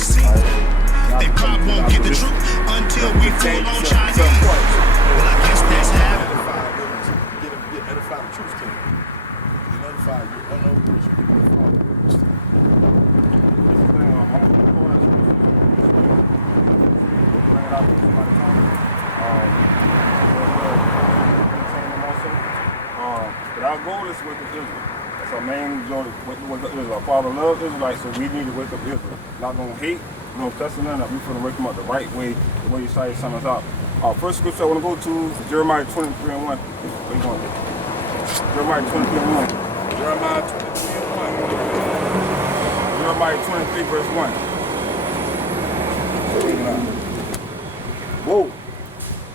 D.O.C. They probably won't get the truth until we full on Chinese. Well, I guess that's happening. Get edified the truth to you. Get edified. You don't know what you can do. But our goal is to wake up Israel. That's our main goal, to wake up Israel. Our Father loves Israelites, so we need to wake up Israel. Not gonna hate, we don't cuss none of that. We're gonna wake them up the right way, the way Yeshua sent us out. Our first scripture I want to go to is Jeremiah 23:1. Where you going? Jeremiah 23:1. Jeremiah 23:1. Jeremiah 23 verse 1. Woe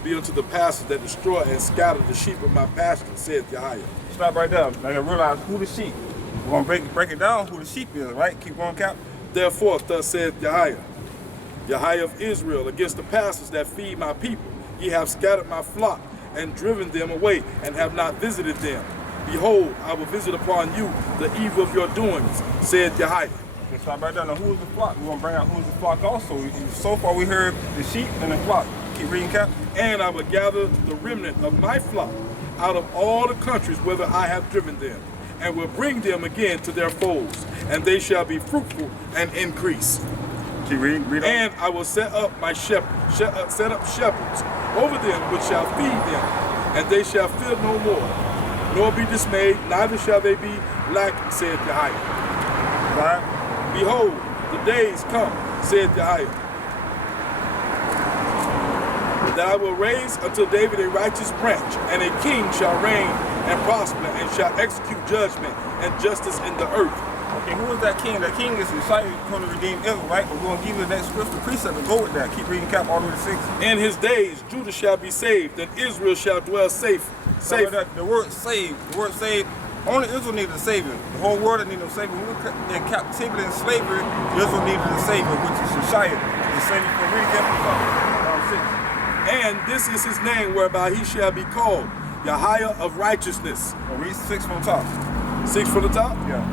be unto the pastors that destroy and scatter the sheep of my pasture, saith AHAYAH. Stop right there. Now you realize who the sheep. We're gonna break it down who the sheep is, right? Keep going, Cap. Therefore, thus saith AHAYAH, AHAYAH of Israel, against the pastors that feed my people. Ye have scattered my flock and driven them away, and have not visited them. Behold, I will visit upon you the evil of your doings, said AHAYAH. Okay, stop right there. Now who is the flock? We're gonna bring out who is the flock also. So far we heard the sheep and the flock. Keep reading, Cap. And I will gather the remnant of my flock out of all the countries whither I have driven them, and will bring them again to their folds, and they shall be fruitful and increase. Keep reading. Read on. And I will set up shepherds over them which shall feed them, and they shall fear no more, nor be dismayed, neither shall they be lacking, saith AHAYAH. Right. Behold, the days come, saith AHAYAH, that I will raise unto David a righteous branch, and a king shall reign and prosper, and shall execute judgment and justice in the earth. Okay, who is that king? That king is Yeshua going to redeem Israel, right? But we're going to give you the next scripture precept and go with that. Keep reading, Cap, all the way to 6. In his days, Judah shall be saved, and Israel shall dwell safe. So the word saved, only Israel needed a savior. The whole world needed a savior. When we were in captivity and slavery, Israel needed a savior, which is Yeshua, the savior for redemption. 6. And this is his name whereby he shall be called AHAYAH of righteousness. Well, read 6 from the top. 6 from the top? Yeah.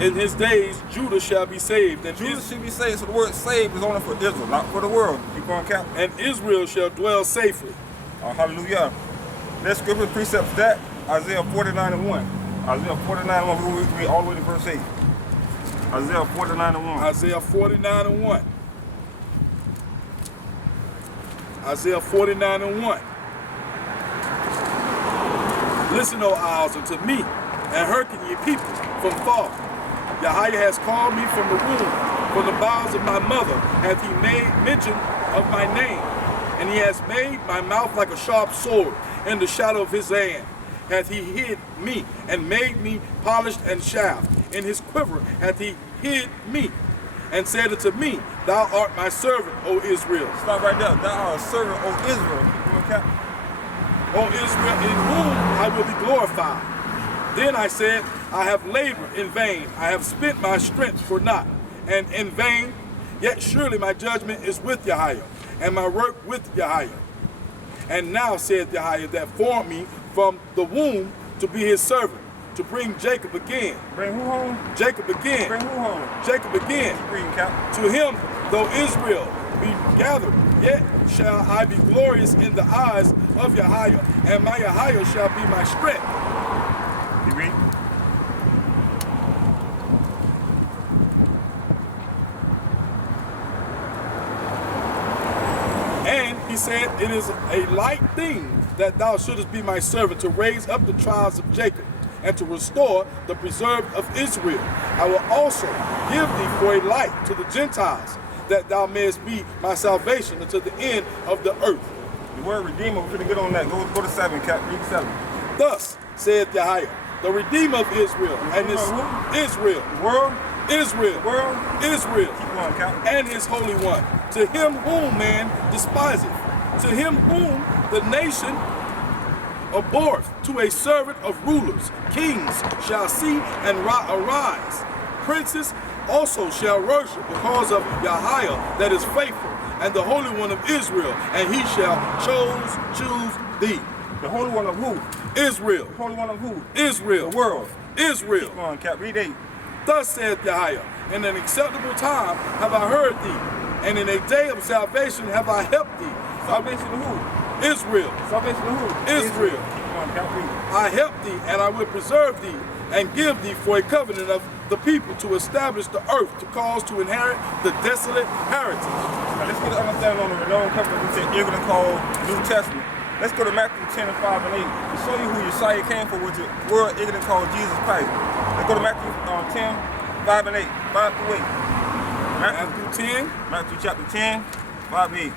In his days, Judah shall be saved. And Judah should be saved, so the word saved is only for Israel, not for the world. Keep going, Cap. And Israel shall dwell safely. Hallelujah. Next scripture precept for that, Isaiah 49:1. Isaiah 49:1, we will read all the way to verse 8. Isaiah 49:1. Isaiah 49:1. Isaiah 49:1. Listen, O isles, unto me, and hearken, ye people, from far. AHAYAH has called me from the womb, from the bowels of my mother hath he made mention of my name. And he has made my mouth like a sharp sword, in the shadow of his hand hath he hid me, and made me polished and shaft. In his quiver hath he hid me, and said unto me, Thou art my servant, O Israel. Stop right there. Thou art a servant, O Israel. Keep going, Cap. O Israel, in whom I will be glorified. Then I said, I have labored in vain. I have spent my strength for naught, and in vain. Yet surely my judgment is with AHAYAH, and my work with AHAYAH. And now saith AHAYAH, that formed me from the womb to be his servant, to bring Jacob again. Bring who home? Jacob again. Bring who home? Jacob again. Keep reading, Cap. To him, though Israel be gathered, yet shall I be glorious in the eyes of AHAYAH, and my AHAYAH shall be my strength. Keep reading. And he said, It is a light thing that thou shouldest be my servant, to raise up the tribes of Jacob, and to restore the preserved of Israel. I will also give thee for a light to the Gentiles, that thou mayest be my salvation unto the end of the earth. The word redeemer, we're going to get on that. Go to 7, Cap. Read 7. Thus saith AHAYAH, the Redeemer of Israel, and his Israel, The world? Israel, The world? Israel, Keep going, Cap. and his Holy One, to him whom man despiseth, to him whom the nation abhorreth, to a servant of rulers. Kings shall see and arise. Princes also shall worship, because of AHAYAH that is faithful, and the Holy One of Israel, and he shall choose thee. The Holy One of who? Israel. The Holy One of who? Israel. The world. Israel. Come on, Cap. Read 8. Thus saith AHAYAH, In an acceptable time have I heard thee, and in a day of salvation have I helped thee. Salvation to who? Israel. Salvation to who? Israel. Come on, count me. I help thee, and I will preserve thee, and give thee for a covenant of the people to establish the earth, to cause to inherit the desolate heritage. Now let's get an understanding on the renowned covenant we said England called New Testament. Let's go to Matthew 10 and 5 and 8 to show you who Yeshua came for, which the word England called Jesus Christ. Let's go to Matthew 10, 5 and 8, 5 through 8. Matthew 10. Matthew chapter 10, 5 and 8.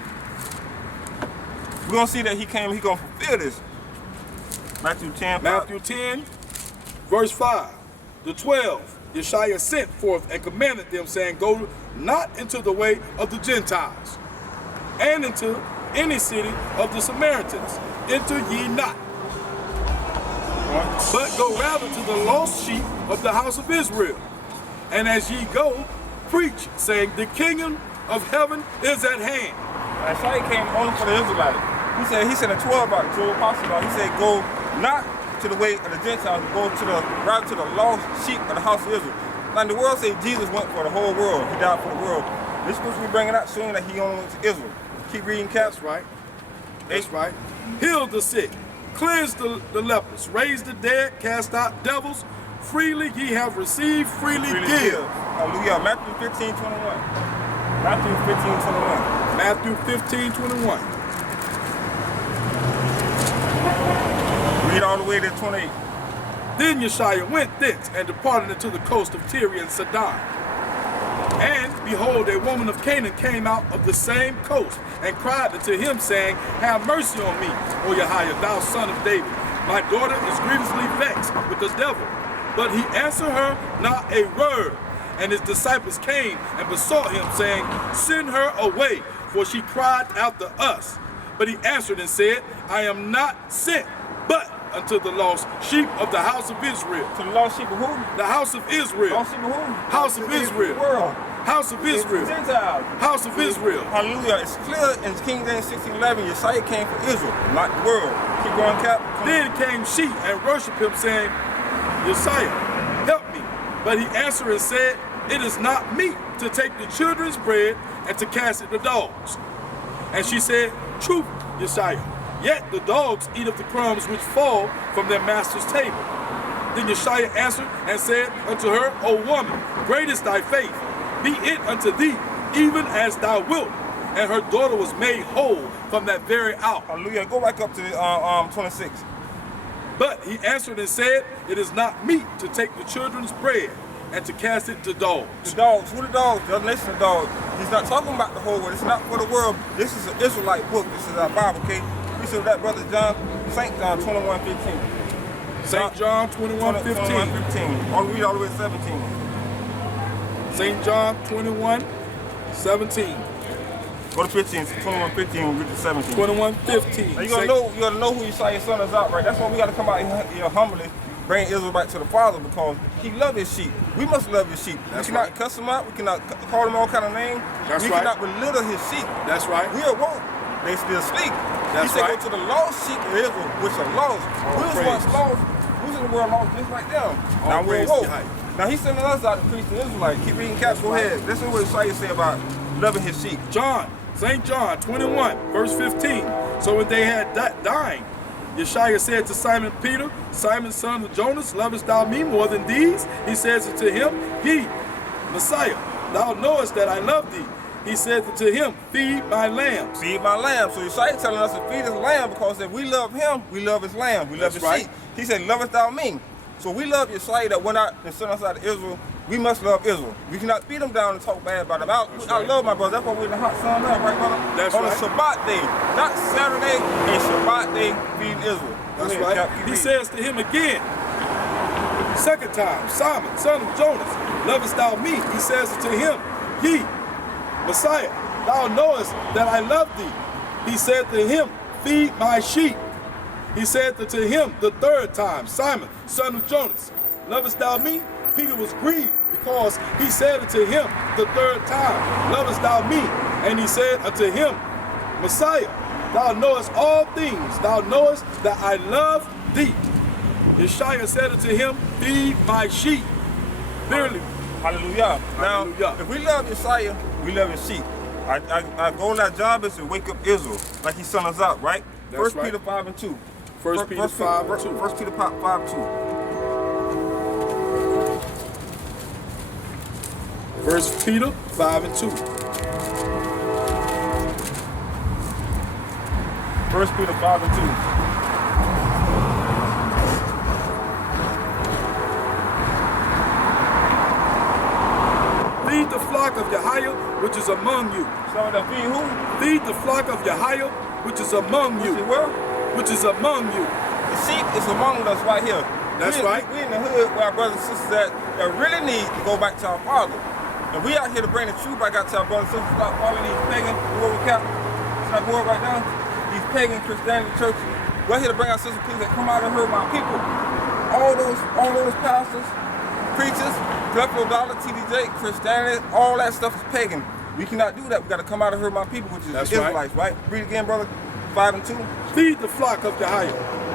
We're going to see that he came, he's going to fulfill this. Matthew 10, 5. Matthew 10, verse 5. The 12, Yeshua sent forth and commanded them, saying, go not into the way of the Gentiles, and into any city of the Samaritans, enter ye not, but go rather to the lost sheep of the house of Israel. And as ye go, preach, saying, the kingdom of heaven is at hand. Yeshua came only for the Israelites. He said the 12 about the 12 apostles about. He said, go not to the way of the Gentiles, go to the rather to the lost sheep of the house of Israel. Now the world say Jesus went for the whole world. He died for the world. This supposed to be bringing out showing that he only went to Israel. Keep reading, Caps. That's right. That's right. Heal the sick, cleanse the lepers, raise the dead, cast out devils. Freely ye have received, freely give. Hallelujah. Matthew 15, 21. Matthew 15, 21. Matthew 15, 21. Read all the way to 28. Then Yeshua went thence and departed into the coast of Tyre and Sidon. And behold, a woman of Canaan came out of the same coast and cried unto him, saying, have mercy on me, O AHAYAH, thou son of David. My daughter is grievously vexed with the devil. But he answered her not a word. And his disciples came and besought him, saying, send her away, for she cried after us. But he answered and said, I am not sent, but unto the lost sheep of the house of Israel. To the lost sheep of who? The house of Israel. Lost sheep of who? House of Israel. World. House of Israel. Gentiles. House of Israel. Hallelujah. It's clear in King James 16:11, Yeshua came for Israel, not the world. Keep going, Cap. Then came she and worshipped him, saying, Yeshua, help me. But he answered and said, it is not meet to take the children's bread and to cast it to dogs. And she said, truth, Yeshua, yet the dogs eat of the crumbs which fall from their master's table. Then Yeshua answered and said unto her, O woman, great is thy faith. Be it unto thee, even as thou wilt. And her daughter was made whole from that very hour. Hallelujah. Go back up to 26. But he answered and said, it is not meet to take the children's bread and to cast it to dogs. The dogs. Who the dogs? Doesn't listen to dogs. He's not talking about the whole world. It's not for the world. This is an Israelite book. This is our Bible, okay? We see that, Brother John, St. John 21:15. St. John 21:15. 21:15. I'll read all the way to 17. St. John 21:17. Go to 15. 21:15. Read to 17. 21:15. Now you gotta know who Yeshua's son is out, right? That's why we gotta come out here humbly, bring Israel back to the Father, because he loved his sheep. We must love his sheep. That's we cannot right. cuss him out. We cannot call him all kind of names. That's we right. cannot belittle his sheep. That's right. We are woke. They still sleep. That's he said right. go to the lost sheep of Israel, which are lost. We was praise. once lost. We was in the world lost just like them. Now we're praise woke. Yahweh. Now he's sending us out to preach the Israelites. Keep reading, Caps. Go ahead. This is what Yeshua say about loving his sheep. John, St. John 21, verse 15. So when they had dined, Yeshua said to Simon Peter, Simon, son of Jonas, lovest thou me more than these? He says unto him, He, Messiah, thou knowest that I love thee. He said unto him, feed my lambs. Feed my lamb. So Yeshua telling us to feed his lamb, because if we love him, we love his lamb. We love That's his right. sheep. He said, lovest thou me? So we love Yeshua that went out and sent us out of Israel. We must love Israel. We cannot beat them down and talk bad about them. I love my brother. That's why we're in the hot sun now, right, brother? That's on right. a Shabbat day, not Saturday, and Shabbat day, feeding Israel. That's Go ahead, right. Cap, keep He reading. says to him again, second time, Simon, son of Jonas, lovest thou me? He says to him, Ye, Messiah, thou knowest that I love thee. He said to him, feed my sheep. He said to him the third time, Simon, son of Jonas, lovest thou me? Peter was grieved because he said unto him the third time, lovest thou me? And he said unto him, Messiah, thou knowest all things. Thou knowest that I love thee. Yeshua said unto him, feed my sheep. Verily, Hallelujah. Now, Hallelujah. if we love Messiah, we love his sheep. Our goal in our job is to wake up Israel, like he sent us out, right? That's 1 right. Peter 5 and 2. 1 Peter 5 and 2. 1 Peter 5 2. 1 Peter 5 and 2. 1 Peter 5 and 2. Feed the flock of AHAYAH, which is among you. So the feed who? Feed the flock of AHAYAH, which is among you. See where? Which is among you. The sheep is among us right here. That's right. We in the hood where our brothers and sisters that really need to go back to our Father. And we out here to bring the truth back out to our brothers and sisters, stop following these pagan, whoever cap, it's not board right now, these pagan Christianity churches. We're here to bring our sisters, please, that come out and hurt my people. All those pastors, preachers, Creflo Dollar, TDJ, Christianity, all that stuff is pagan. We cannot do that. We got to come out and hurt my people, which is That's the Israelites, right? Read again, brother. 5 and 2. Feed the flock of AHAYAH,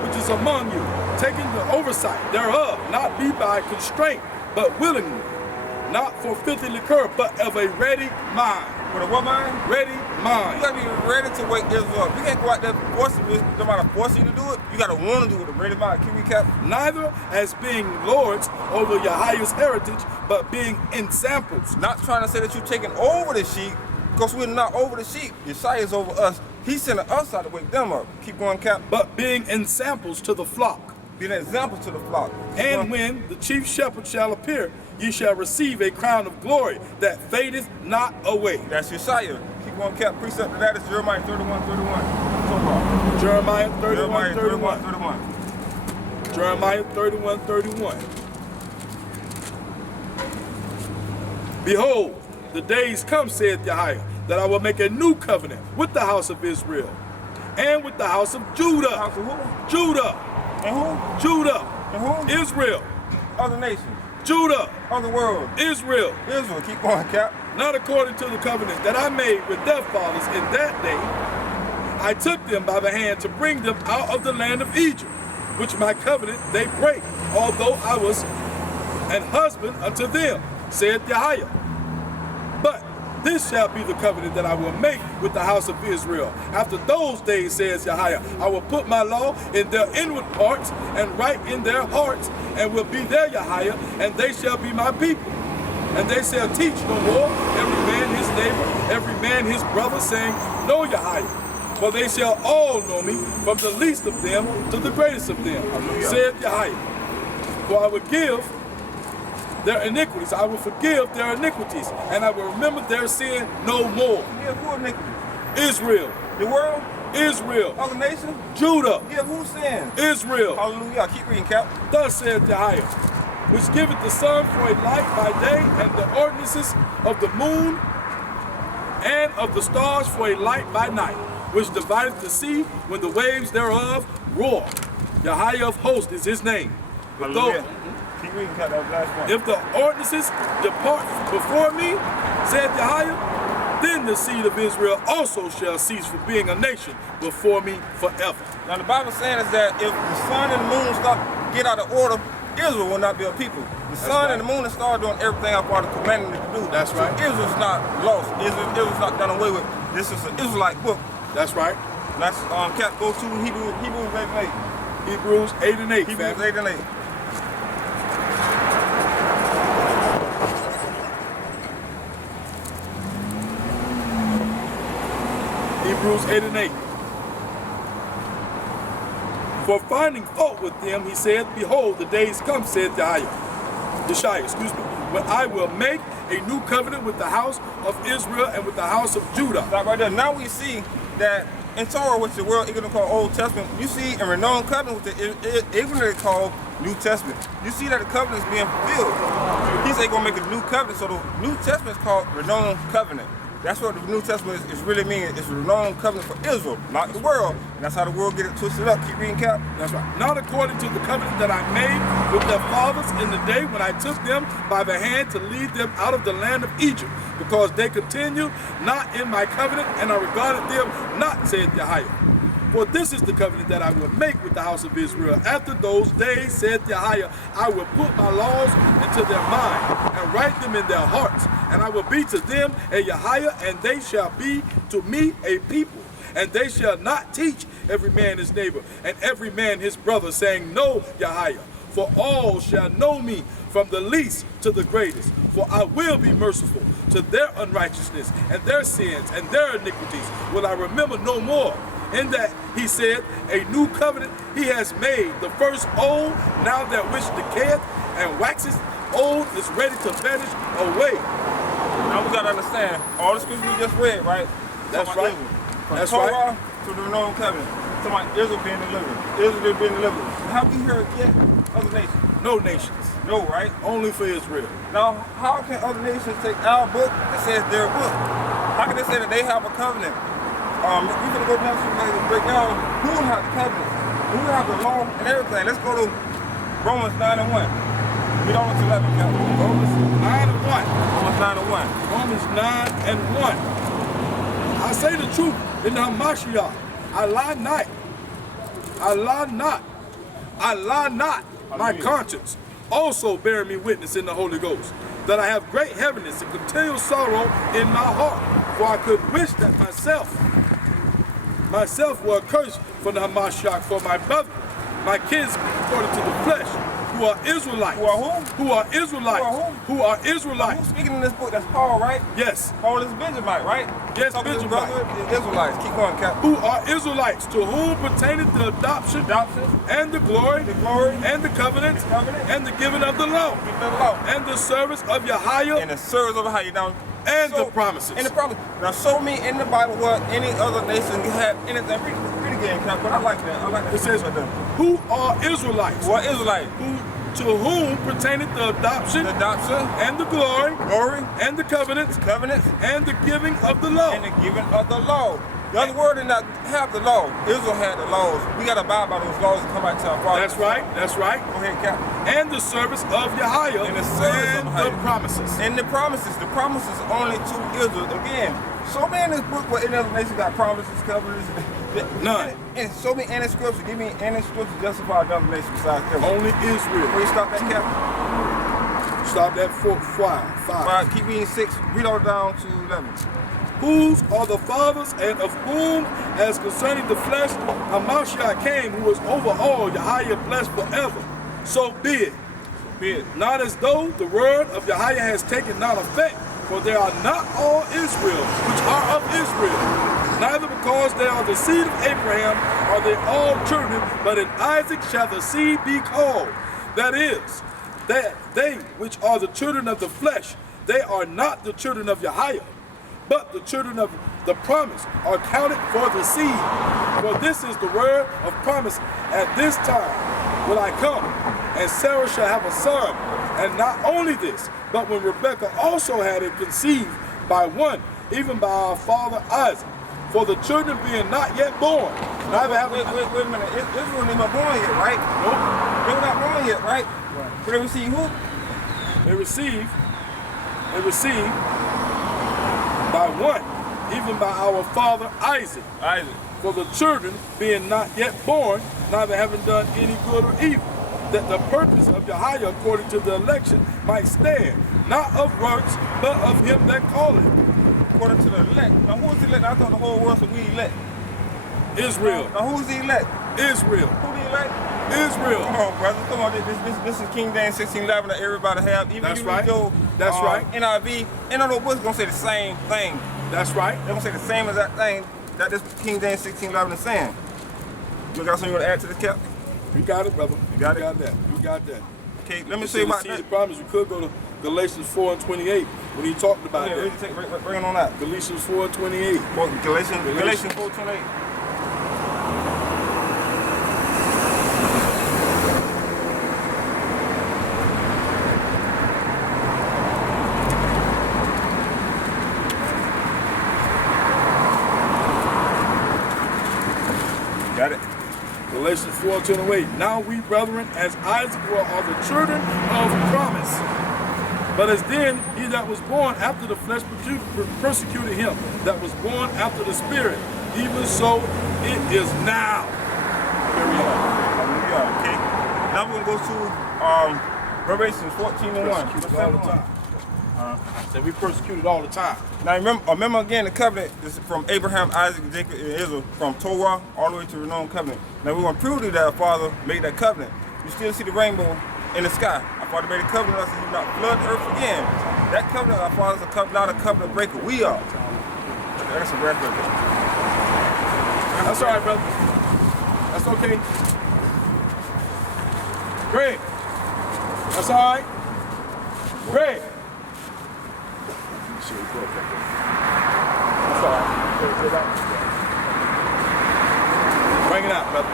which is among you, taking the oversight thereof, not be by constraint, but willingly, not for filthy liquor, but of a ready mind. With a what mind? Ready You mind. gotta be ready to wake Israel up. You can't go out there forcibly, no matter force you to do it. You gotta want to do it with a ready mind. Can we recap? Neither as being lords over AHAYAH's heritage, but being ensamples. Not trying to say that you're taking over the sheep, because we're not over the sheep. Yeshua is over us. He's sending us out to wake them up. Keep going, Cap. But being ensamples to the flock. Be an example to the flock. Keep And going. when the chief shepherd shall appear, ye shall receive a crown of glory that fadeth not away. That's Yeshua. Keep going, Cap. Precept to that is Jeremiah 31, 31. So far. Jeremiah 31, Jeremiah 31. 31. Jeremiah 31, 31. Behold, the days come, saith AHAYAH, that I will make a new covenant with the house of Israel and with the house of Judah. House of who? Judah. And who? Judah. And who? Israel. Other nations. Judah. Other world. Israel. Israel. Keep going, Cap. Not according to the covenant that I made with their fathers in that day. I took them by the hand to bring them out of the land of Egypt, which my covenant they break, although I was an husband unto them, saith AHAYAH. But this shall be the covenant that I will make with the house of Israel. After those days, says AHAYAH, I will put my law in their inward parts and write in their hearts, and will be their AHAYAH, and they shall be my people. And they shall teach no more, every man his neighbor, every man his brother, saying, Know AHAYAH. For they shall all know me, from the least of them to the greatest of them, saith AHAYAH. For I will give their iniquities, I will forgive their iniquities, and I will remember their sin no more. Yeah, who iniquity? Israel. The world? Israel. Other nation? Judah. Yeah, who sin? Israel. Hallelujah. Keep reading, Cap. Thus saith AHAYAH, which giveth the sun for a light by day, and the ordinances of the moon and of the stars for a light by night, which divideth the sea when the waves thereof roar. AHAYAH of hosts is his name. But though, Hallelujah. Keep reading, Cap. That was the last one. if the ordinances depart before me, saith AHAYAH, then the seed of Israel also shall cease from being a nation before me forever. Now the Bible saying is that if the sun and the moon get out of order, Israel will not be a people. The sun and the moon start doing everything our Father commanded them to do. That's right. So Israel's not lost. Israel's not done away with. This is an Israelite book. That's right. That's Cap. Go to Hebrews 8 and 8. Hebrews 8 and 8. Hebrews family. 8 and 8. Hebrews 8 and 8. For finding fault with them, he said, Behold, the days come, said Yeshua, when I will make a new covenant with the house of Israel and with the house of Judah. Stop right there. Now we see that in Torah, which the world ignorant called Old Testament, you see in renowned covenant, which the ignorant called New Testament. You see that the covenant is being fulfilled. He said he's going to make a new covenant, so the New Testament is called renowned covenant. That's what the New Testament is really meaning. It's a renowned covenant for Israel, not the world. And that's how the world get it twisted up. Keep reading, Cap. That's right. Not according to the covenant that I made with their fathers in the day when I took them by the hand to lead them out of the land of Egypt, because they continued not in my covenant, and I regarded them not, said AHAYAH. For this is the covenant that I will make with the house of Israel. After those days, saith Yahayah, I will put my laws into their mind and write them in their hearts. And I will be to them a Yahayah, and they shall be to me a people. And they shall not teach every man his neighbor and every man his brother, saying, Know Yahayah. For all shall know me, from the least to the greatest. For I will be merciful to their unrighteousness and their sins and their iniquities will I remember no more. In that he said, a new covenant he has made, the first old, now that which decayeth and waxes old is ready to vanish away. Now we gotta understand, all the scriptures we just read, right? That's right. From That's Torah right. to the known covenant. Talking about Israel being delivered. Israel being delivered. Have we heard yet other nations? No nations. No, right? Only for Israel. Now, how can other nations take our book and say it's their book? How can they say that they have a covenant? We're going to go down to break down who has the covenant, who has the law and everything. Let's go to Romans 9 and 1. Read on to 11, Captain. Romans 9 and 1. Romans 9 and 1. Romans 9 and 1. I say the truth in the Hamashiach. I lie not. I lie not. I lie not. My conscience also bearing me witness in the Holy Ghost, that I have great heaviness and continual sorrow in my heart. For I could wish that myself were accursed from the Hamashiach for my brother, my kinsmen according to the flesh, who are Israelites. Who are who? Who are Israelites. Who are who? Who are Israelites. Who's speaking in this book? That's Paul, right? Yes. Paul is Benjamite, right? Yes, Talking to his Benjamite. brother, the Israelites. Keep going, Captain. Who are Israelites, to whom pertaineth the adoption, and the glory, and the covenant, and the giving of the law, and the service of Yahayah, And the service of Yahayah. Now, and the promises. And the promise. Now, show me in the Bible where any other nation had anything. Read again, Captain. But I like that. I like that. It says, who are Israelites? Who are Israelites? To whom pertaineth the adoption, and the glory, and the covenants, and the giving of the law. And the giving of the law. The other word did not have the law. Israel had the laws. We got to abide by those laws and come back to our Father. That's right. That's right. Go ahead, Captain. And the service of Yahayah, And the service and of the Yahayah. promises. And the promises only to Israel. Again, show me in this book where any other nation got promises, covenants. None. And show me any scripture. Give me any scripture to justify another nation besides Israel. Only Israel. Will you stop that, Captain? Stop that 5. Right, keep reading 6. Read on down to 11. Whose are the fathers, and of whom, as concerning the flesh, Hamashiach came, who is over all, Yahayah blessed forever. So be it. Not as though the word of Yahayah has taken not effect, for they are not all Israel, which are of Israel. Neither because they are the seed of Abraham are they all children, but in Isaac shall the seed be called. That is, that they which are the children of the flesh, they are not the children of Yahayah, but the children of the promise are counted for the seed. For this is the word of promise. At this time will I come, and Sarah shall have a son. And not only this, but when Rebekah also had it conceived by one, even by our father Isaac, for the children being not yet born. Neither have Wait a minute. Israel ain't even born yet, right? Nope. They're not born yet, right? But they receive who? They receive by one, even by our father Isaac. For the children being not yet born, neither having done any good or evil, that the purpose of Yahayah according to the election might stand, not of works, but of him that calleth. According to the elect. Now who is the elect? I thought the whole world said we elect. Israel. Now who's the elect? Israel. Who the elect? Israel. Come on, brother. Come on. This is King James 1611 that everybody have. Even That's you right. Go, That's right. NIV. And I know what's going to say the same thing. That's right. They're going to say the same exact thing that this King James 1611 is saying. You got something you want to add to this, Cap? You got it, brother. You got it? that. You got that. Okay, let me say about the that. promise. We could go to Galatians 4 and 28 when he talked about that. Bring it on that. Galatians 4 and 28. Galatians 4:28. Got it. Galatians 4:28. Now we, brethren, as Isaac were, are the children of promise. But as then he that was born after the flesh persecuted him that was born after the spirit. even so it is now. Hallelujah. Okay. Now we're going to go to Revelation 14 and 1. Persecuted all the time. Said we persecuted all the time. Now remember again, the covenant is from Abraham, Isaac, Jacob, and Israel, from Torah all the way to the known covenant. Now we want to prove to you that our Father made that covenant. You still see the rainbow in the sky. Our Father made a covenant with us and he will not flood the earth again. That covenant, our Father's not a covenant breaker. We are. That's a record. That's all right, brother. That's okay. Greg. That's all right. Greg. That's all right. Bring it out, brother.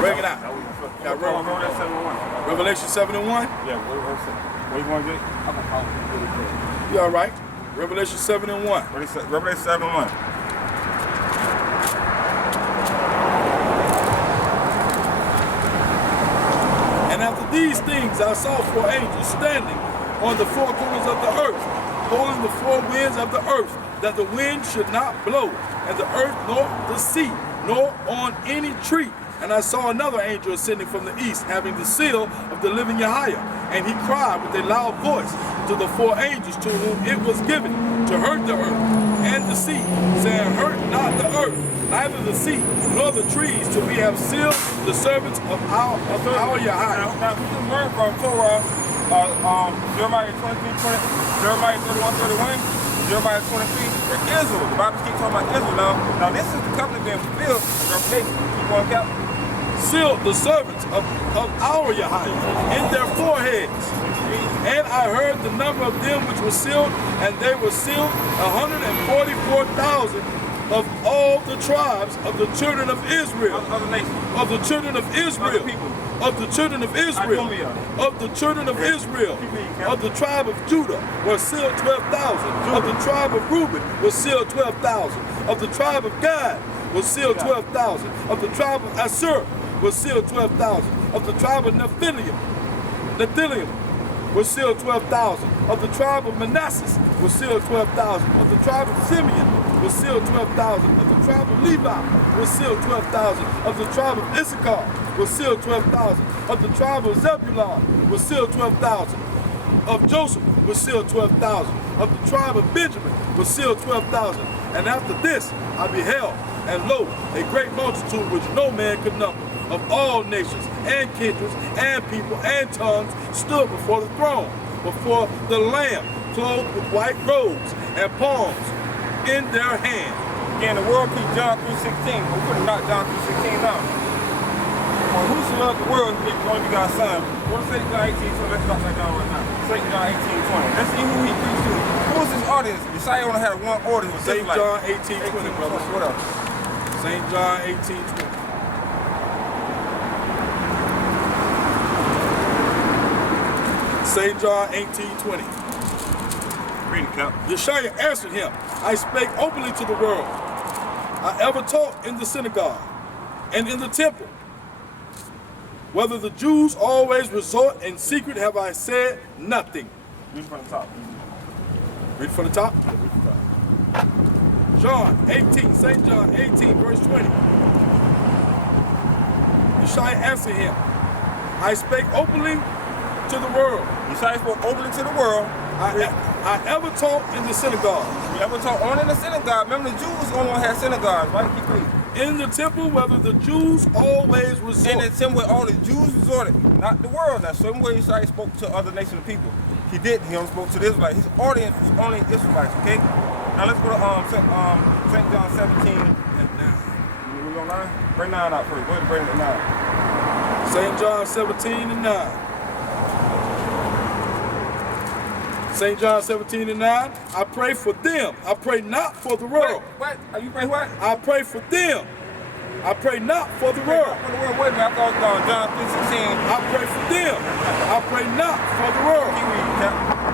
Bring it out. Revelation 7 and 1? Yeah, what you want to get? You all right? Revelation 7 and 1. Revelation 7 and 1. And after these things I saw 4 angels standing on the 4 corners of the earth, holding the 4 winds of the earth, that the wind should not blow, and the earth nor the sea, nor on any tree. And I saw another angel ascending from the east, having the seal of the living AHAYAH. And he cried with a loud voice to the 4 angels to whom it was given to hurt the earth and the sea, saying, hurt not the earth, neither the sea, nor the trees, till we have sealed the servants of our AHAYAH. Now, we can learn from Torah, Jeremiah 23, Jeremiah 31, Jeremiah 23, for Israel. The Bible keeps talking about Israel now. Now, this is the covenant being fulfilled in Revelation. Keep on, Captain. Sealed the servants of our AHAYAH in their foreheads. And I heard the number of them which were sealed, and they were sealed 144,000 of all the tribes of the children of Israel. Other nations. Of the children of Israel. Other people. Of the children of Israel. Of the children of Israel. Of the tribe of Judah were sealed 12,000. Of the tribe of Reuben was sealed 12,000. Of the tribe of Gad was sealed 12,000. Of the tribe of Asher was sealed 12,000. Of the tribe of Nephilim was sealed 12,000. Of the tribe of Manasseh was sealed 12,000. Of the tribe of Simeon was sealed 12,000. Of the tribe of Levi was sealed 12,000. Of the tribe of Issachar was sealed 12,000. Of the tribe of Zebulun was sealed 12,000. Of Joseph was sealed 12,000. Of the tribe of Benjamin was sealed 12,000. And after this I beheld, and lo, a great multitude which no man could number, of all nations and kindreds and people and tongues, stood before the throne, before the Lamb, clothed with white robes and palms in their hand. Again, the world keeps John 3:16. We're going to knock John 3:16 down. For who shall love the world if you only got son? Go to St. John 18:20. Let's knock that down right now. St. John 18:20. Let's see who he preached to. Who is his audience? Messiah only had one audience. St. John 18:20, brother. What else? St. John 18:20. St. John 18:20. Read it, Cap. Yeshua answered him, I spake openly to the world. I ever taught in the synagogue and in the temple. Whether the Jews always resort in secret, have I said nothing. Read from the top. Read from the top. John 18, St. John 18, verse 20. Yeshua answered him, I spake openly to the world. Yeshua spoke openly to the world. I ever taught in the synagogue. You ever taught only in the synagogue? Remember the Jews only had synagogues, right? Keep reading. In the temple, whether the Jews always resort. In the temple where all the Jews resorted, not the world. Now, same way Yeshua spoke to other nations of people. He didn't. He only spoke to the Israelites. His audience was only Israelites, okay? Now let's go to St. John 17 and 9. We on 9? Bring 9 out first. Go ahead and bring it 9. St. John 17 and 9. St. John 17 and 9. I pray for them. I pray not for the world. What? You pray what? I pray for them. I pray not for the world. For the world. Wait a minute. I thought John 3:16. I pray for them. I pray not for the world,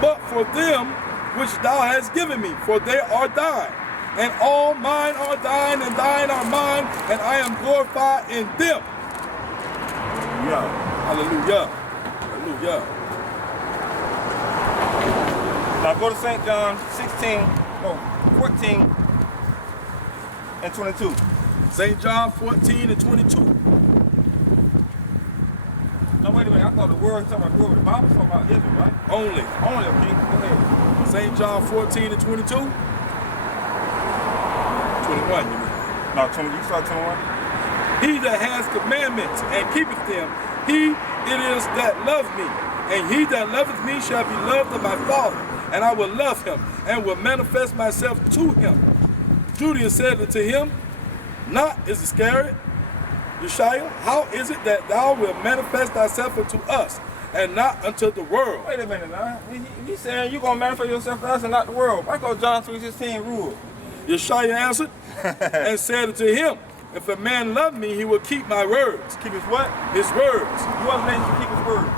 but for them which thou hast given me, for they are thine. And all mine are thine, and thine are mine, and I am glorified in them. Yeah. Hallelujah. Hallelujah. Now go to St. John 14 and 22. St. John 14 and 22. No, wait a minute. I thought the word was talking about the word. The Bible was talking about Israel, right? Only. Only, okay. Go ahead. St. John 14 and 22. 21, you mean? No, 20. You start 21. He that has commandments and keepeth them, he it is that loves me. And he that loveth me shall be loved of my Father. And I will love him, and will manifest myself to him. Judas said unto him, not Iscariot, Yeshua, how is it that thou wilt manifest thyself unto us, and not unto the world? Wait a minute now. He saying you're going to manifest yourself to us and not the world. Why go John 3:16 rule? Yeshua answered and said unto him, if a man love me, he will keep my words. Keep his what? His words. You want to keep his word.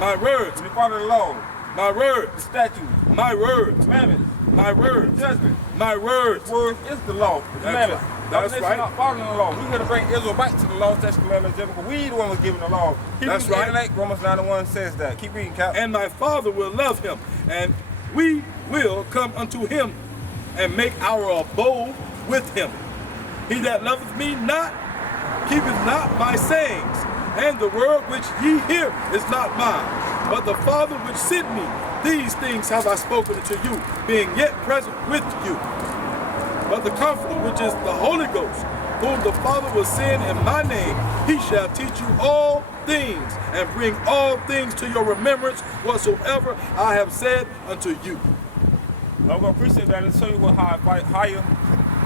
My words. The part of the law. My words. The statutes. My words. Commandments. My words. Judgment. My words. The word is the law. The commandments. That's right. Not following the law. We here to bring Israel back to the law, statutes, commandments, judgment, but we the one was given the law. That's right. 8, Romans 9:1 says that. Keep reading, Cap. And my Father will love him, and we will come unto him and make our abode with him. He that loveth me not, keepeth not my sayings, and the word which ye hear is not mine, but the Father which sent me. These things have I spoken unto you, being yet present with you. But the Comforter, which is the Holy Ghost, whom the Father will send in my name, he shall teach you all things, and bring all things to your remembrance whatsoever I have said unto you. I'm going to appreciate that and show you what AHAYAH,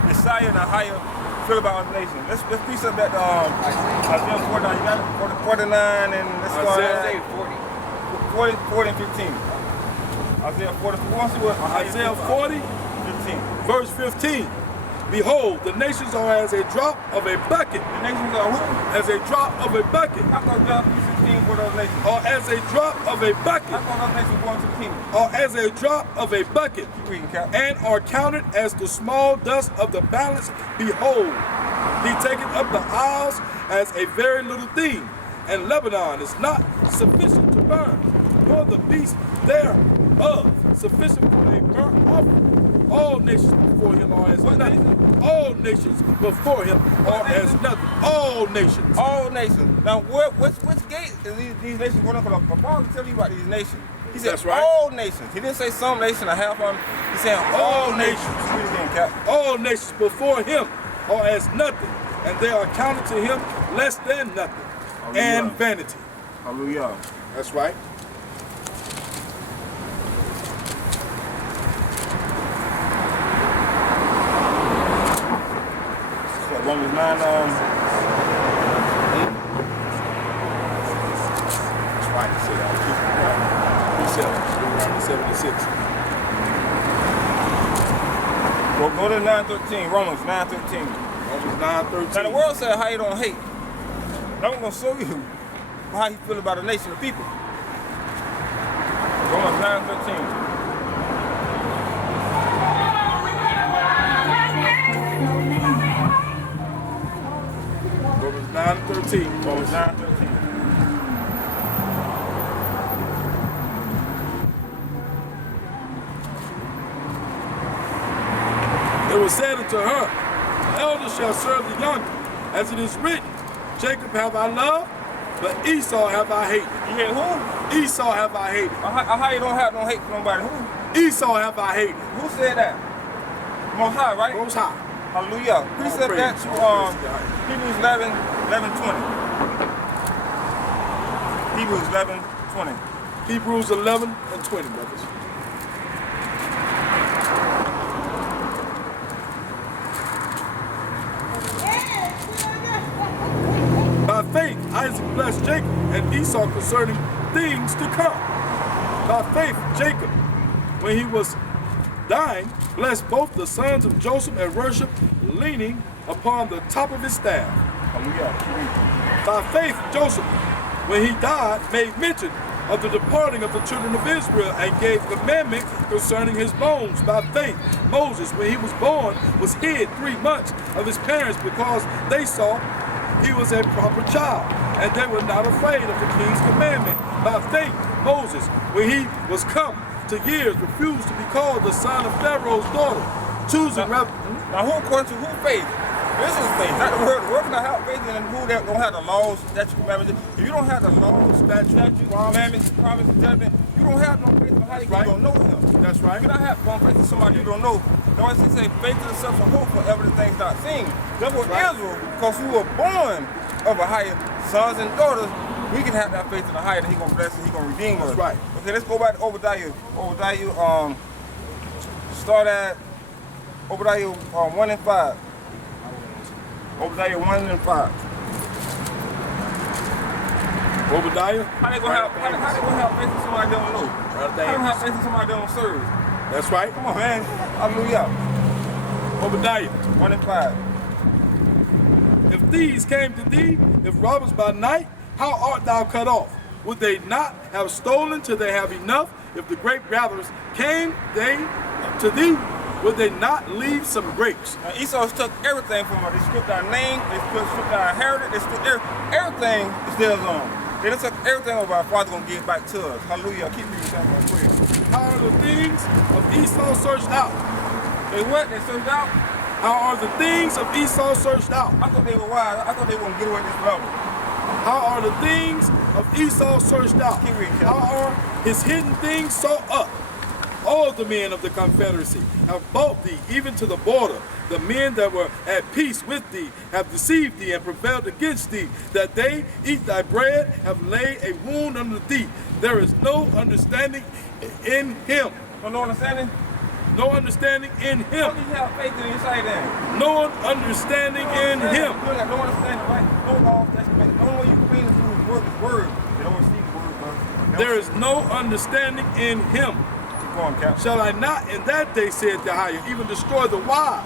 Messiah and AHAYAH feel about our nation. Let's precept that Isaiah 49. You got it? 49 and let's go Isaiah 40 and 15. Isaiah 40. We want to see what Isaiah 40, 15. verse 15. Behold, the nations are as a drop of a bucket. The nations are who? As a drop of a bucket. I thought John 3:16 for those nations. Or as a drop of a I bucket. thought those nations going to the kingdom. Or as a drop of a bucket. Keep reading, Cap. And are counted as the small dust of the balance. Behold, he taketh up the isles as a very little thing, and Lebanon is not sufficient to burn, nor the beast thereof sufficient for a burnt offering. All nations before him are as nothing. All nations before him are as nothing. All nations. All nations. Now, which gate is these nations going up? The Father tell you about these nations. He said That's right. all nations. He didn't say some nation or half of them. He said all nations. Read it again, Cap. All nations before him are as nothing, and they are counted to him less than nothing, and vanity. Hallelujah. That's right. Romans 9, That's right. He said, Deuteronomy 76. go to 9:13. Romans 9:13. Romans 9:13. Now the world said how you don't hate. Now I'm going to show you how you feel about a nation of people. Romans 9:13. Romans 9:13. Romans 9:13. It was said unto her, the elder shall serve the younger, as it is written, Jacob have I loved, but Esau have I hated. You hear who? Esau have I hated. How you don't have no hate for nobody? Who? Esau have I hated. Who said that? Most High, right? Most High. Hallelujah. Precept praise that God. to Praise God. Hebrews 11:20. Hebrews 11:20. Hebrews 11 and 20, brothers. By faith, Isaac blessed Jacob and Esau concerning things to come. By faith, Jacob, when he was dying, blessed both the sons of Joseph and worshiped, leaning upon the top of his staff. Hallelujah. By faith, Joseph, when he died, made mention of the departing of the children of Israel and gave commandment concerning his bones. By faith, Moses, when he was born, was hid 3 months of his parents because they saw he was a proper child, and they were not afraid of the king's commandment. By faith, Moses, when he was come to years refused to be called the son of Pharaoh's daughter, choosing rather. Now, who according to who faith? This is faith, not the word. The word cannot have faith in who that don't have the laws, statutes, commandments. If you don't have the laws, statutes, commandments, promises, judgment, you don't have no faith in how you don't know him. That's right. You cannot have faith in somebody you don't know. No, it say faith to the substance of hope for evidence things not seen. Therefore, Israel, because we were born of AHAYAH, sons and daughters, we can have that faith in AHAYAH that He's gonna bless us, He's gonna redeem us. That's right. Okay, let's go back to Obadiah. Start at Obadiah 1 and 5. Obadiah 1 and 5. Obadiah? How they gonna have faith in somebody they don't know? How they gonna have faith in somebody they don't serve? That's right. Come on, man. Hallelujah. Obadiah 1 and 5. If thieves came to thee, if robbers by night, how art thou cut off? Would they not have stolen till they have enough? If the grape gatherers came they to thee, would they not leave some grapes? Now Esau took everything from us. They stripped our name, they stripped our heritage, they stripped everything is theirs on. They done took everything over our Father gonna give it back to us. Hallelujah. Keep reading that one prayer. How are the things of Esau searched out? They what? They searched out? How are the things of Esau searched out? I thought they were wise. I thought they wouldn't get away with this level. How are the things of Esau searched out? Keep reading, How are his hidden things sought up? All the men of the confederacy have bought thee, even to the border. The men that were at peace with thee have deceived thee and prevailed against thee, that they eat thy bread, have laid a wound under thee. There is no understanding in him. No understanding? No understanding in him. How do you have faith in inside then? No understanding in him. You got no understanding, right? No law, that's the only way you clean through his word. They don't receive the word, brother. There is no understanding in him. Keep going, Cap. Shall I not in that day, said AHAYAH, even destroy the wise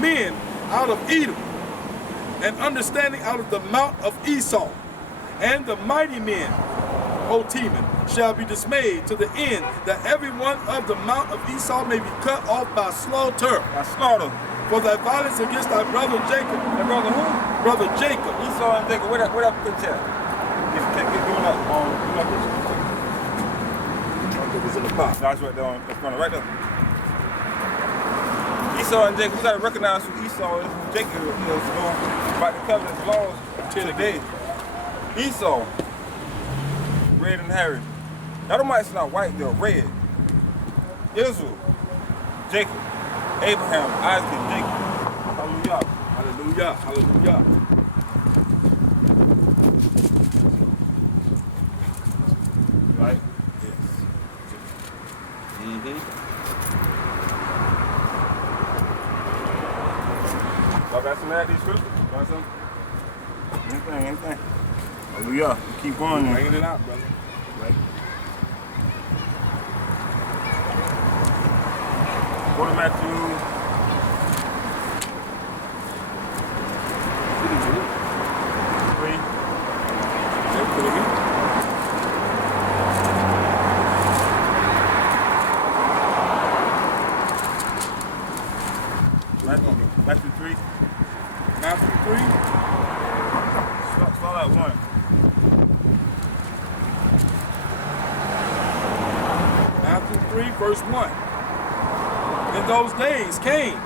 men out of Edom, and understanding out of the mount of Esau, and the mighty men, O Teman, shall be dismayed to the end that every one of the mount of Esau may be cut off by slaughter. By slaughter. For thy violence against thy brother Jacob. That brother who? Brother Jacob. Esau and Jacob. Where that picture at? If you can't get doing that, picture. It was in the box. No, it's right there on the front, right there. Esau and Jacob, we gotta recognize who Esau is, who Jacob is, about the covenant's laws today. Esau, red and hairy. That might not white, they're red. Israel, Jacob, Abraham, Isaac, and Jacob. Hallelujah. Hallelujah. Hallelujah. Right? Yes. Y'all got some of these scriptures? Got some? Anything. Hallelujah. Keep going there. Bringing it out, brother. Right. Go to Matthew. Matthew 3. Matthew 3. Start at 1. Matthew 3, verse 1. In those days came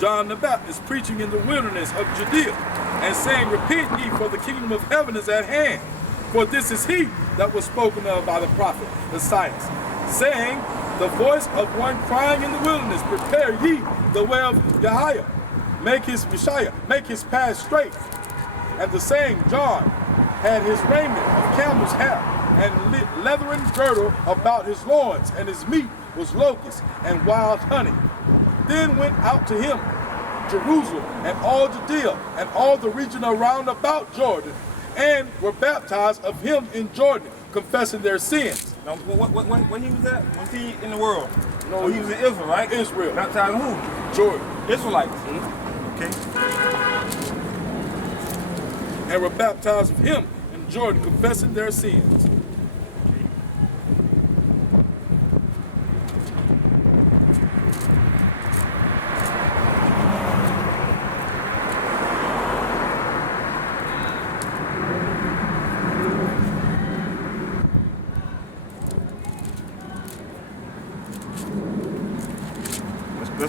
John the Baptist preaching in the wilderness of Judea, and saying, Repent ye, for the kingdom of heaven is at hand. For this is he that was spoken of by the prophet Isaiah, saying, The voice of one crying in the wilderness, Prepare ye the way of AHAYAH, make his Messiah, make his path straight. And the same John had his raiment of camel's hair, and leathern girdle about his loins, and his meat was locusts and wild honey. Then went out to him Jerusalem and all Judea and all the region around about Jordan, and were baptized of him in Jordan, confessing their sins. Now, when he was at? Was he in the world? No, he was in Israel, right? Israel. Baptizing who? Jordan. Israelites. Okay. And were baptized of him in Jordan, confessing their sins.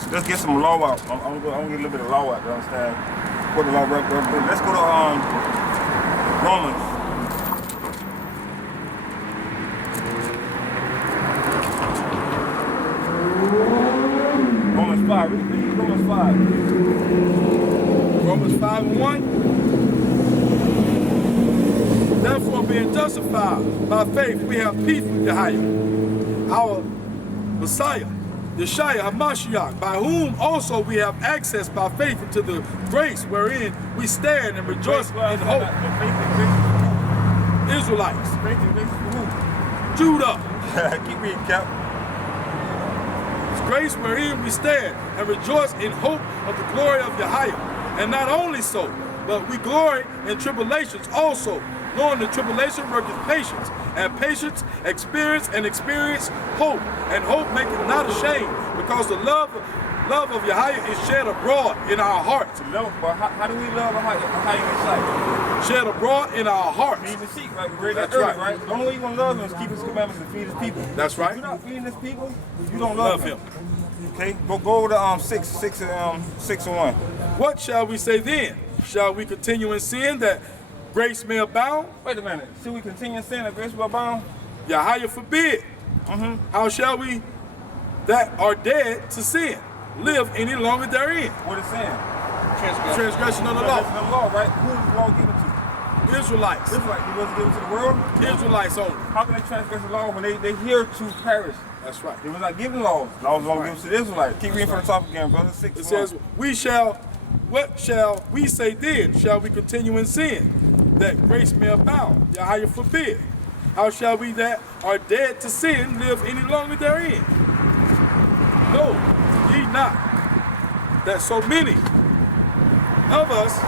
let's get some law out. I'm gonna get a little bit of law out. You understand? Put the law right. Let's go to Romans. Romans 5. Read Romans 5. Romans 5:1. Therefore, being justified by faith, we have peace with AHAYAH, our Messiah, Yeshua HaMashiach, by whom also we have access by faith into the grace wherein we stand and rejoice in hope. Israelites. Faith in grace for who? Judah. Keep reading, Cap. Grace wherein we stand and rejoice in hope of the glory of AHAYAH. And not only so, but we glory in tribulations also, knowing the tribulation worketh patience, and patience experience, and experience hope. And hope maketh not ashamed, because the love of AHAYAH is shed abroad in our hearts. Love, but how do we love AHAYAH? Shed abroad in our hearts. Feed the sheep, right? We read that That's earlier, right. The only way you're going to love him is keep his commandments and feed his people. That's right. If you're not feeding his people, you don't love him. Okay, go over to 6 and 1. What shall we say then? Shall we continue in sin that grace may abound? Wait a minute. Should we continue in sin that grace will abound? AHAYAH forbid. How shall we that are dead to sin live any longer therein? What is sin? Transgression of the law. Transgression of the law, right? Who is the law given to? Israelites. Israelites. It wasn't given to the world? Israelites only. How can they transgress the law when they here to perish? That's right. They was not given laws. Laws was only given to the Israelites. Keep reading from the top again, brother. 6 It says, what shall we say then? Shall we continue in sin that grace may abound? AHAYAH forbid. How shall we that are dead to sin live any longer therein? No, ye not, that so many of us.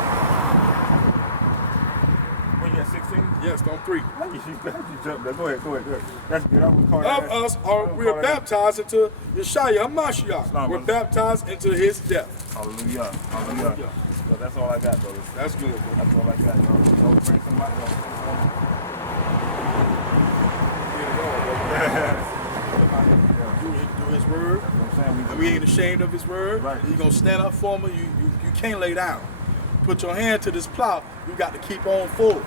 Wait, you at 16? Yes, on 3. You jumped there. Go ahead. That's good. I'm gonna call Of us we're baptized into Yeshua HaMashiach. We're baptized into his death. Hallelujah. So that's all I got, brother. That's good. That's all I got, y'all. Don't bring some light, Do his word. And we ain't ashamed of his word. Right. You're going to stand up for him. You can't lay down. Put your hand to this plow. You got to keep on forward.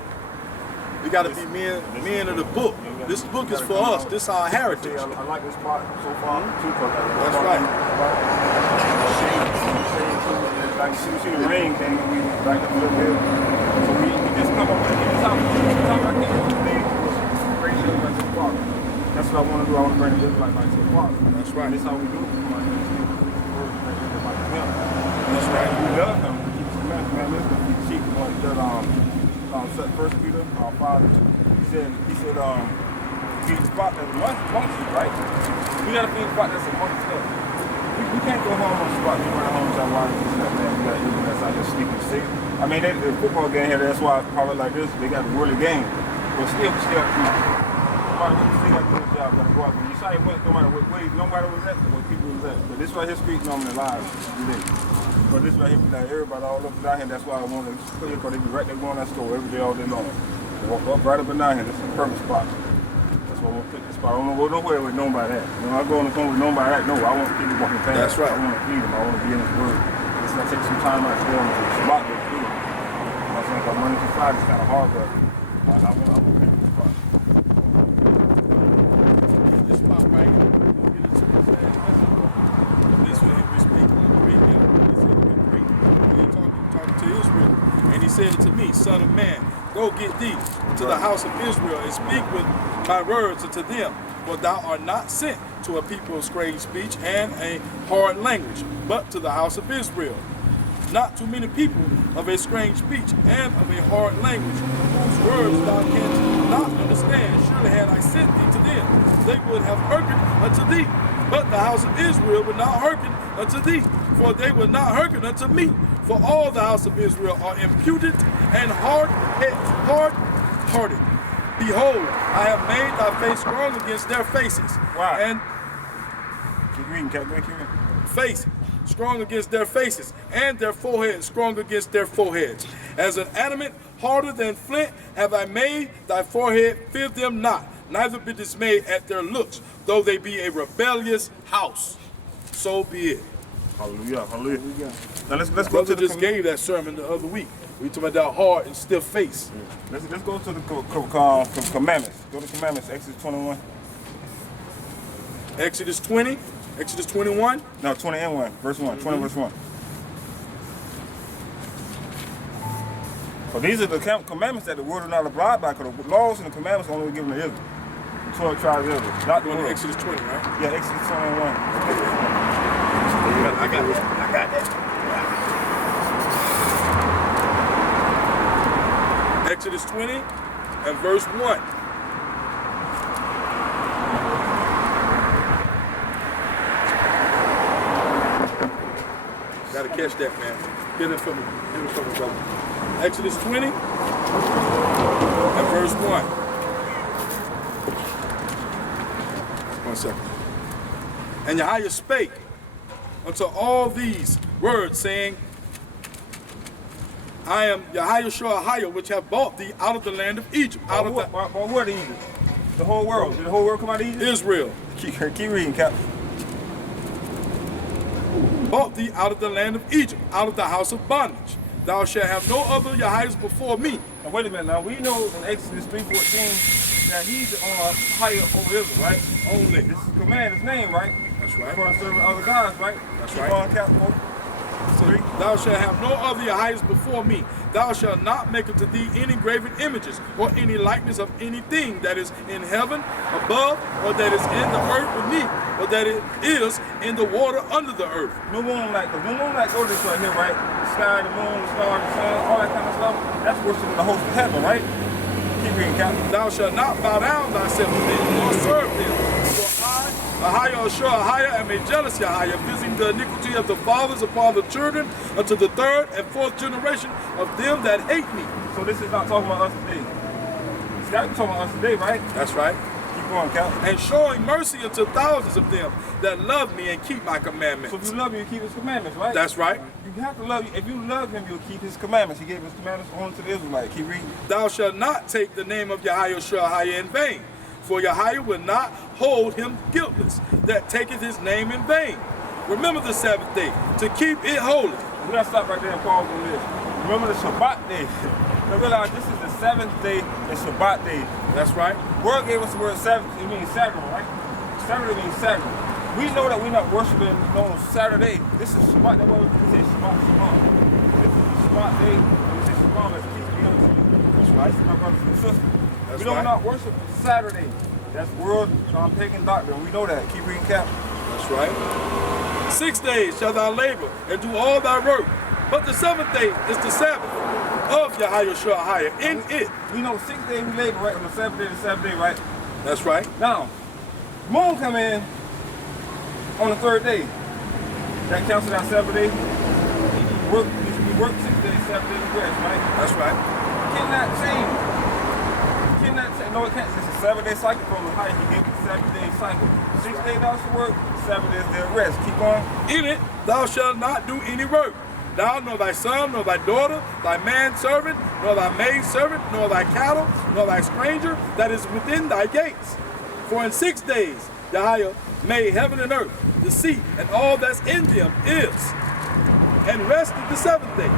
We got to be men of the book. This book is for us. This is our heritage. I like this spot so far, too. That's right. Like, see the rain came and we backed up a little bit. So we just come up with the top. I can't do today. Bring the Israelites to the Father. That's what I want to do. I want to bring the Israelites back to the Father. That's right. That's how we do it. That's right. We love him. We keep his commandments. We keep the sheep. We want to do First Peter 5. He said, feed the spot that's amongst you, right? We got to feed the spot that's amongst us. We can't go home on the spot. You run home and say, why is this that, man? We got Israel that's out here sleeping sick. I mean, the football game here, that's why I call it like this. They got the worldly game. But still, still got to do a job. Got to go out. When you say it went, no matter what way, nobody was at, what people was at. But this right here speaks on their lives today. But this right here, like everybody all up and down here, that's why I want to put it, because they be right there going to that store every day, all day long. They walk up right up and down here. This is the perfect spot. That's why I want to pick this spot. I don't want to go nowhere with nobody at. You know, I go on the phone with nobody at. No, I want to keep walking past. That's right. I want to feed them. I want to be in his word. It's going to take some time out to go on the spot to feed them. I'm saying, because Monday through Friday is kind of hard, but I want to pick this spot. This spot right here. We'll get into this last message. This way we speak on the great. Talking to Israel. And he said to me, Son of man, go get thee to the house of Israel and speak with my words unto them. For thou art not sent to a people of strange speech and a hard language, but to the house of Israel. Not too many people of a strange speech and of a hard language, whose words thou canst not understand. Surely had I sent thee to them, they would have hearkened unto thee. But the house of Israel would not hearken unto thee, for they would not hearken unto me. For all the house of Israel are impudent and hard-hearted. Behold, I have made thy face strong against their faces. Wow. And keep reading, Captain. face strong against their faces, and their foreheads strong against their foreheads. As an adamant harder than flint have I made thy forehead, fear them not, neither be dismayed at their looks, though they be a rebellious house. So be it. Hallelujah. Hallelujah. Now let's go Brother to the just gave that sermon the other week. We talking about that hard and stiff face. Let's go to the commandments. Go to commandments, Exodus 21. Exodus 20, Exodus 21. No, 20 and 1, verse 1. 20 verse 1. So these are the commandments that the world will not abide by, because the laws and the commandments are only given to Israel. 12 tribes of Israel. Not the Going to world. Exodus 20, right? Yeah, Exodus 21. I got that. Exodus 20 and verse 1. Gotta catch that, man. Get it from me. Get it from me, brother. Exodus 20 and verse 1. 1 second. And Yahweh spake unto all these words, saying, I am AHAYAH, which have bought thee out of the land of Egypt. Out of what Egypt? The whole world. Did the whole world come out of Egypt? Israel. Keep reading, Cap. Bought thee out of the land of Egypt, out of the house of bondage. Thou shalt have no other Yahwehs before me. Now wait a minute. Now we know in Exodus 3:14 that he's higher over Israel, right? Only. This is a command, his name, right? That's right. For serving other gods, right? That's Keep right. on, Cap. Thou shalt have no other Yahwehs before me. Thou shalt not make unto thee any graven images, or any likeness of anything that is in heaven above, or that is in the earth beneath, or that it is in the water under the earth. No moonlight, because no moonlight go this right here, right? The sky, the moon, the stars, the sun, all that kind of stuff. That's worshiping the host of heaven, right? Keep reading, Captain. Thou shalt not bow down thyself to them, nor serve them. For I, AHAYAH, am a jealous Yahweh, visiting the iniquity of the fathers upon the children, unto the third and fourth generation of them that hate me. So this is not talking about us today. It's got to be talking about us today, right? That's right. Keep going, Captain. And showing mercy unto thousands of them that love me and keep my commandments. So if you love him, you keep his commandments, right? That's right. You have to love him. If you love him, you'll keep his commandments. He gave his commandments only to the Israelites. Keep reading. Thou shalt not take the name of AHAYAH in vain, for Yahweh will not hold him guiltless that taketh his name in vain. Remember the Sabbath day, to keep it holy. We gotta stop right there and pause on this. Remember the Shabbat day. Now realize this is the seventh day and Shabbat day. That's right. The word gave us the word Sabbath, it means Saturday, right? Saturday means Saturday. We know that we're not worshiping on Saturday. This is Shabbat, that word we say Shabbat, Shabbat. This is the Shabbat day, and we say Shabbat, let's keep it unto you. That's right. My brothers and sisters. We don't not worship Saturday. That's world pagan doctrine. We know that. Keep reading, Cap. That's right. 6 days shalt thou labor and do all thy work, but the seventh day is the Sabbath of AHAYAH. In it. We know 6 days we labor, right? On the seventh day, the Sabbath day, right? That's right. Now, moon come in on the third day. That counts as our Sabbath day. We work 6 days, 7 days of rest, right? That's right. Cannot change. No, it can't. It's a 7-day cycle from the height. He gave it a 7-day cycle. 6 days thou shalt work, 7 days their rest. Keep going. In it thou shalt not do any work. Thou, nor thy son, nor thy daughter, thy manservant, nor thy maidservant, nor thy cattle, nor thy stranger that is within thy gates. For in 6 days Yahweh made heaven and earth, the sea, and all that's in them is, and rested the seventh day.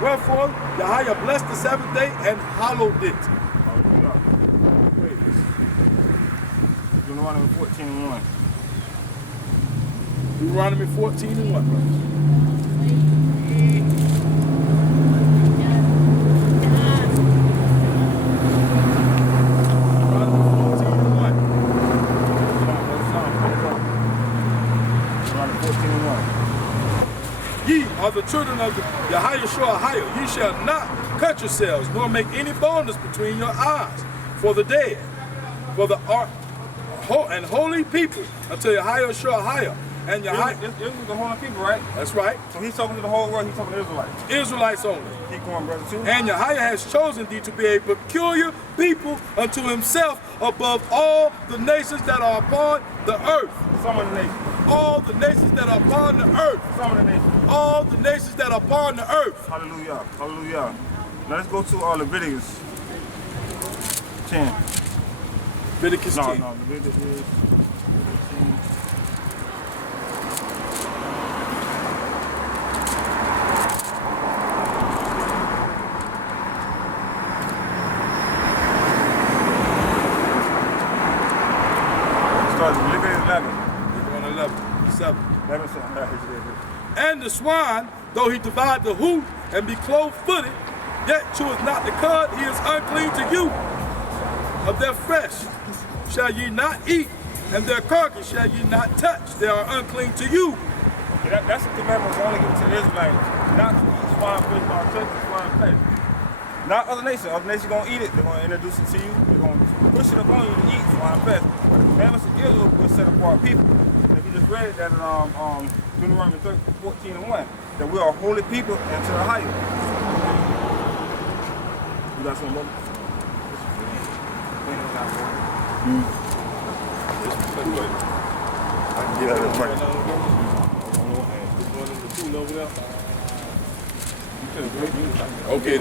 Wherefore Yahweh blessed the seventh day and hallowed it. Deuteronomy 14:1. Deuteronomy 14:1. Ye are the children of the AHAYAH. Ye shall not cut yourselves, nor make any bondage between your eyes, for the dead, for the and holy people until AHAYAH. And Yahweh. This is the holy people, right? That's right. So he's talking to the whole world. He's talking to Israelites. Israelites only. Keep going, brother. Too. And Yahweh has chosen thee to be a peculiar people unto himself above all the nations that are upon the earth. Some of the nations. All the nations that are upon the earth. Some of the nations. All the nations that are upon the earth. Hallelujah. Hallelujah. Now let's go to Leviticus 10. Leviticus 10. No, Leviticus 10. 7. Let us say, And the swine, though he divide the hoof and be clove-footed, yet cheweth not the cud, he is unclean to you. Of their flesh shall ye not eat, and their carcass shall ye not touch. They are unclean to you. That's a commandment only given to the Israelites, not to eat swine flesh, or turkey swine flesh. Not other nations. Other nations gonna eat it. They're gonna introduce it to you. They're gonna push it upon you to eat swine flesh. But the commandments of Israel were set apart people. And if you just read that in Deuteronomy 14:1, that we are holy people unto the higher. You got something, brother? I can get out of the Okay.